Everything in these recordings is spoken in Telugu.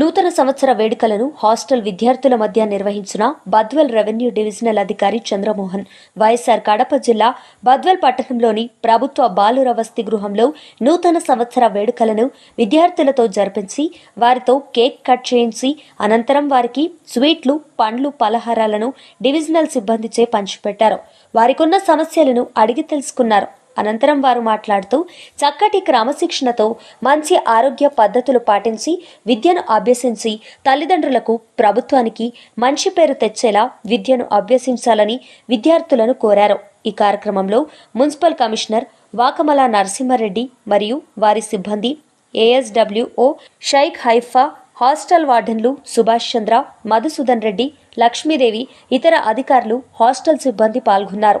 నూతన సంవత్సర వేడుకలను హాస్టల్ విద్యార్థుల మధ్య నిర్వహించిన బద్వెల్ రెవెన్యూ డివిజనల్ అధికారి చంద్రమోహన్. వైఎస్ఆర్ కడప జిల్లా బద్వెల్ పట్టణంలోని ప్రభుత్వ బాలుర వసతి గృహంలో నూతన సంవత్సర వేడుకలను విద్యార్థులతో జరిపించి వారితో కేక్ కట్ చేయించి అనంతరం వారికి స్వీట్లు పండ్లు పలహారాలను డివిజనల్ సిబ్బందిచే పంచిపెట్టారు. వారికున్న సమస్యలను అడిగి తెలుసుకున్నారు. అనంతరం వారు మాట్లాడుతూ చక్కటి క్రమశిక్షణతో మంచి ఆరోగ్య పద్ధతులు పాటించి విద్యను అభ్యసించి తల్లిదండ్రులకు ప్రభుత్వానికి మంచి పేరు తెచ్చేలా విద్యను అభ్యసించాలని విద్యార్థులను కోరారు. ఈ కార్యక్రమంలో మున్సిపల్ కమిషనర్ వాకమల నరసింహారెడ్డి మరియు వారి సిబ్బంది ఏఎస్డబ్ల్యూఓ షైక్ హైఫా హాస్టల్ వార్డెన్లు సుభాష్ చంద్ర మధుసూదన్ రెడ్డి లక్ష్మీదేవి ఇతర అధికారులు హాస్టల్ సిబ్బంది పాల్గొన్నారు.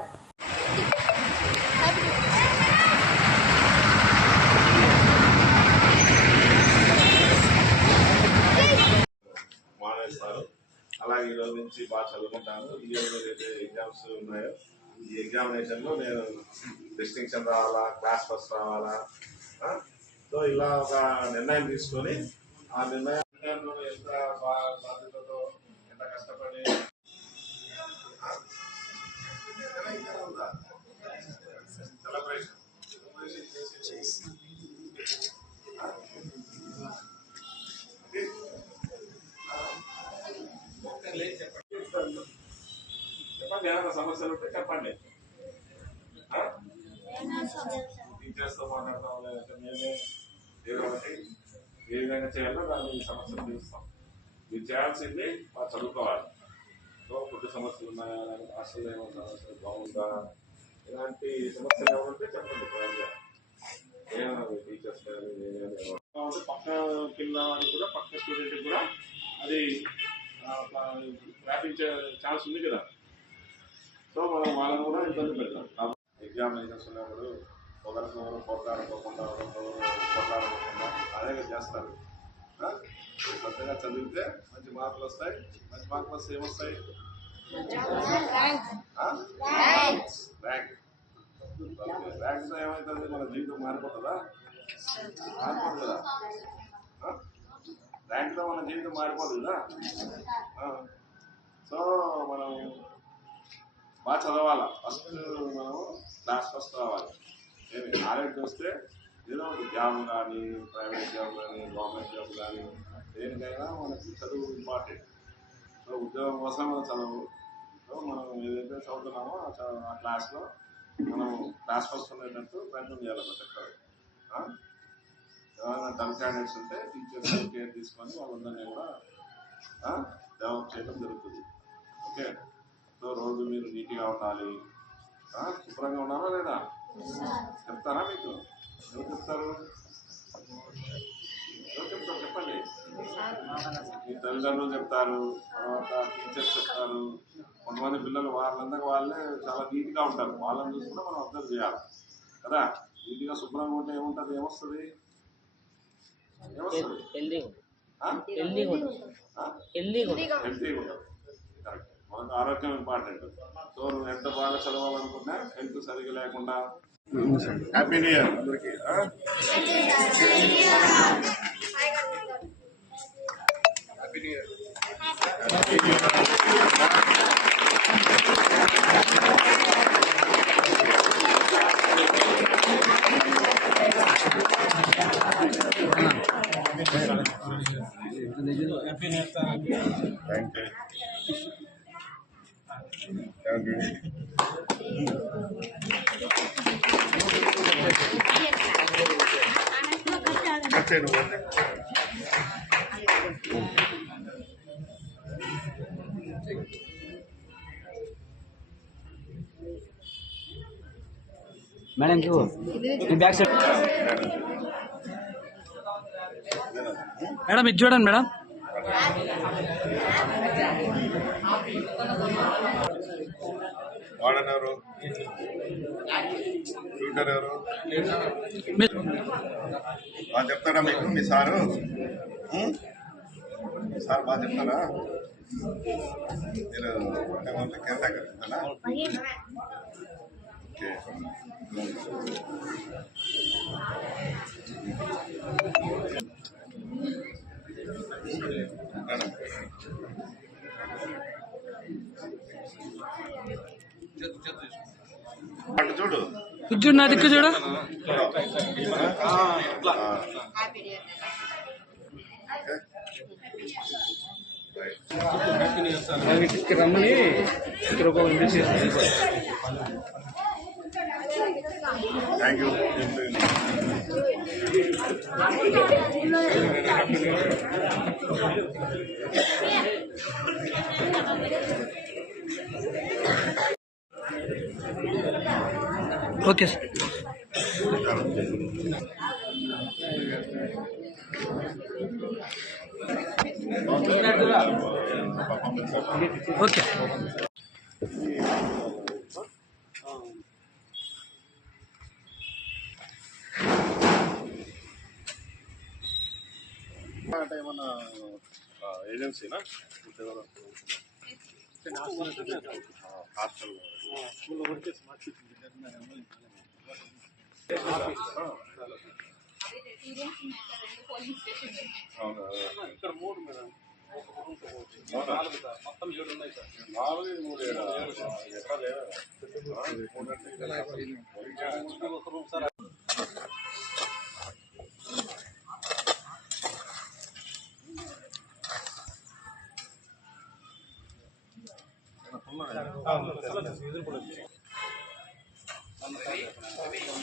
అలాగే ఈ రోజు నుంచి బాగా చదువుకుంటాను. ఈ ఏదైతే ఎగ్జామ్స్ ఉన్నాయో ఈ ఎగ్జామినేషన్లో నేను డిస్టింక్షన్ రావాలా క్లాస్ ఫస్ట్ రావాలా? సో ఇలా ఒక నిర్ణయం తీసుకొని ఆ నిర్ణయం ఎంత చెప్పండి. ఆ? టీచర్స్తో మాట్లాడతాం లేదంటే మేమే ఏదో ఒకటి ఏ విధంగా చేయాలో దాన్ని ఈ సమస్యలు తీరుస్తాం. మీరు చేయాల్సింది బాగా చదువుకోవాలి. ఫుడ్ సమస్యలు ఉన్నాయా? హాస్టల్ ఏమైనా సమస్యలు బాగుందా? ఇలాంటి సమస్యలు ఏమంటే చెప్పండి ప్రజలు. ఏమైనా టీచర్స్ కానీ నేను పక్క పిల్లవాడికి కూడా పక్క స్టూడెంట్కి కూడా అది వ్యాపించే ఛాన్స్ ఉంది కదా. సో మనం వాళ్ళని కూడా ఇబ్బంది పెడతాం. ఎగ్జామినేషన్స్ ఉన్నప్పుడు ఒకరికి ఒకరు కొట్లాడుకోకుండా ఒకరు కొట్లాడుకోకుండా అదే చేస్తారు. ఆ? శ్రద్ధగా చదివితే మంచి మార్కులు వస్తాయి మంచి మార్కులు వస్తే ఏమొస్తాయి? ఆ? ర్యాంక్ ర్యాంక్తో ఏమవుతుంది మన జీవితం మారిపోతుందా? మారిపోతుందా? ర్యాంక్లో ఆ? మన జీవితం మారిపోతుందా? సో మనం బాగా చదవాలా? ఫస్ట్ మనం క్లాస్ ఫస్ట్ రావాలి ఏమి నాలెడ్జ్ వస్తే ఏదో ఒకటి జాబ్ కానీ ప్రైవేట్ జాబ్ కానీ గవర్నమెంట్ జాబ్ కానీ దేనికైనా మనకి చదువు ఇంపార్టెంట్ సో ఉద్యోగం కోసం మనం చదువు. సో మనం ఏదైతే చదువుతున్నామో ఆ క్లాస్లో మనం క్లాస్ ఫస్ట్ ఉండేటట్టు ప్రయత్నం చేయాలి ప్రతి ఒక్కరు ఏమైనా డల్ క్యాండిడేట్స్ ఉంటే టీచర్స్ కేర్ తీసుకొని వాళ్ళందరినీ కూడా డెవలప్ చేయడం జరుగుతుంది. ఓకే సో రోజు మీరు నీట్గా ఉండాలి. శుభ్రంగా ఉన్నారా లేదా? చెప్తారా మీకు? ఎవరు చెప్తారు? ఎవరు చెప్తారు చెప్పండి. మీ తల్లిదండ్రులు చెప్తారు తర్వాత టీచర్స్ చెప్తారు. కొంతమంది పిల్లలు వాళ్ళందరూ వాళ్ళే చాలా నీట్గా ఉంటారు. వాళ్ళని చూసుకుంటే మనం అబ్జర్వ్ చేయాలి. కదా? నీట్గా శుభ్రంగా ఉంటే ఏముంటుంది? ఏమొస్తుంది? ఏమొస్తుంది? హెల్దీ ఆ? హెల్దీ హెల్తీగా ఉంటుంది మనకు ఆరోగ్యం ఇంపార్టెంట్ సో నువ్వు ఎంత బాగా చదవాలనుకున్నా హెల్త్ సరిగ్గా లేకుండా హ్యాపీ న్యూ ఇయర్ అందరికి happy new year thank you thank you కట్టేను madam క్యూ మీ బ్యాక్ సైడ్ మేడం ఇది చూడండి మేడం. వార్డెన్ ఎవరు ట్యూటర్ ఎవరు మీ- బాగా చెప్తారా మీకు మీ సారు ఉం? మీ సార్ బాగా చెప్తారా మీరు అంటే వాళ్ళకి కేర్ టేకర్ చెప్తారా ఓకే చూడు చూడు నా దిక్కు చూడు. రమ్మని ఇక్కడ ఒక thank you okay sir. Okay. అంటే ఏమన్నా ఏజెన్సీనా? ఇక్కడ మూడు మేడం మొత్తం ఏడు ఉన్నాయి సార్ నాలుగు మూడు ఏడు ఎక్కడ లేదా మూడు అంటే ఒక రూమ్ సార్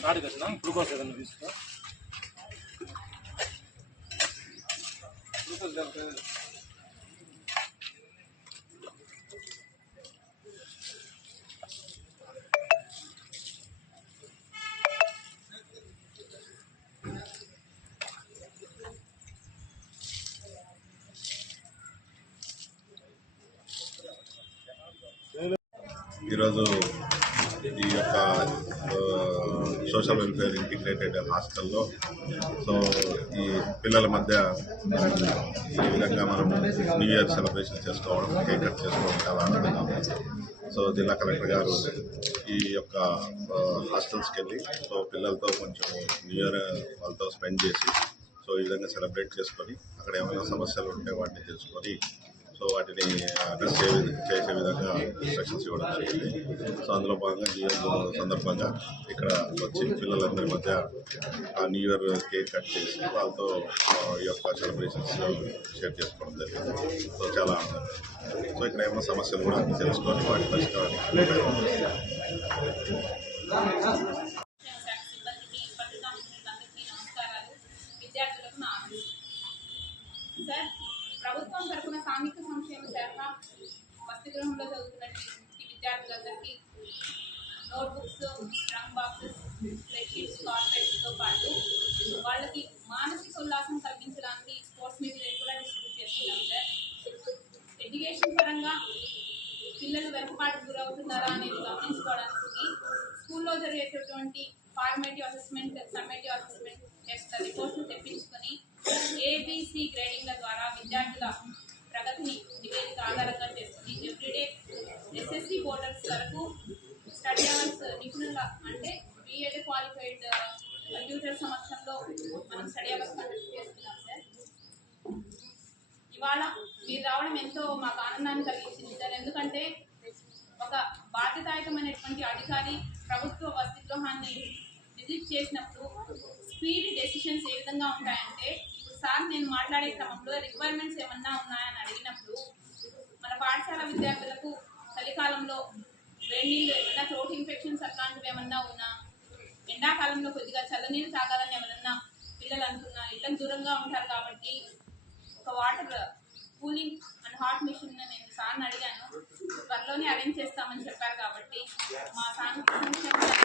నాడికి వచ్చిన గ్లూకోజ్ ఏదైనా తీసుకో గ్లూకోజ్ ఈరోజు ఈ యొక్క సోషల్ వెల్ఫేర్ ఇంటిగ్రేటెడ్ హాస్టల్లో. సో ఈ పిల్లల మధ్య ఈ విధంగా మనం న్యూ ఇయర్ సెలబ్రేషన్ చేసుకోవడం కేక్ కట్ చేసుకోవడం చాలా ఆనందంగా ఉంది. సో జిల్లా కలెక్టర్ గారు ఈ యొక్క హాస్టల్స్కి వెళ్ళి సో పిల్లలతో కొంచెం న్యూ ఇయర్ వాళ్ళతో స్పెండ్ చేసి సో ఈ విధంగా సెలబ్రేట్ చేసుకొని అక్కడ ఏమైనా సమస్యలు ఉంటే వాటిని తెలుసుకొని సో వాటిని అడ్రస్ చే చేసే విధంగా ఇన్స్ట్రక్షన్స్ ఇవ్వడం జరిగింది. సో అందులో భాగంగా న్యూ ఇయర్ సందర్భంగా ఇక్కడ వచ్చి పిల్లలందరి మధ్య ఆ న్యూ ఇయర్ కేక్ కట్ చేసి వాళ్ళతో ఈ యొక్క సెలబ్రేషన్స్ షేర్ చేసుకోవడం జరిగింది. సో చాలా ఆనందం. సో ఇక్కడ ఏమైనా సమస్యలు కూడా తెలుసుకొని వాటి పరిష్కారానికి ప్రయత్నం చేస్తాం. సిబ్బందికి పత్రికా మిత్రులందరికీ నమస్కారాలు విద్యార్థులకు నా ఆశీస్సులు. సార్ ప్రభుత్వం తరపున సాంఘిక సంక్షేమ శాఖ వసతి గృహంలో చదువుతున్నటువంటి విద్యార్థులందరికీ నోట్బుక్స్ డ్రమ్ బాక్సెస్ బెడ్షీట్స్ కార్పెట్స్తో పాటు వాళ్ళకి మానసిక ఉల్లాసం కలిగించడానికి స్పోర్ట్స్ మెటీరియల్ కూడా డిస్ట్రిబ్యూట్ చేస్తున్నాం సార్. ఎడ్యుకేషన్ పరంగా పిల్లలు వెనుకబాటుకు గురవుతున్నారా అనేది గమనించుకోవడానికి స్కూల్లో జరిగేటటువంటి formative assessment summative assessment test reports తెప్పించుకొని ఏబిసి గ్రేడింగ్ల ద్వారా విద్యార్థుల ప్రగతిని నివేదిక ఆధారంగా చేసుకుని ఎవ్రీడే ఎస్ఎస్సి బోర్డర్స్ వరకు స్టడీ అవర్స్ నిపుణుల అంటే బిఎడ్ క్వాలిఫైడ్ ట్యూటర్ సమక్షంలో మనం స్టడీ అవర్స్ కండక్ట్ చేస్తున్నాం సార్. ఇవాళ మీరు రావడం ఎంతో మాకు ఆనందాన్ని కలిగించింది సార్. ఎందుకంటే ఒక బాధ్యతాయుతమైనటువంటి అధికారి ప్రభుత్వ వసతి గృహాన్ని విజిట్ చేసినప్పుడు స్పీడ్ డెసిషన్స్ ఏ విధంగా ఉంటాయంటే ఇప్పుడు సార్ నేను మాట్లాడే క్రమంలో రిక్వైర్మెంట్స్ ఏమన్నా ఉన్నాయని అడిగినప్పుడు మన పాఠశాల విద్యార్థులకు చలికాలంలో వేడి ఏమన్నా థ్రోట్ ఇన్ఫెక్షన్స్ అట్లాంటివి ఏమన్నా ఉన్నా ఎండాకాలంలో కొద్దిగా చల్లనీరు తాగాలని ఎవరన్నా పిల్లలు అనుకున్నా ఇళ్ళకి దూరంగా ఉంటారు కాబట్టి ఒక water cooling and hot machine నేను సార్ని అడిగాను. త్వరలోనే అరేంజ్ చేస్తామని చెప్పారు కాబట్టి మా సాంఘిక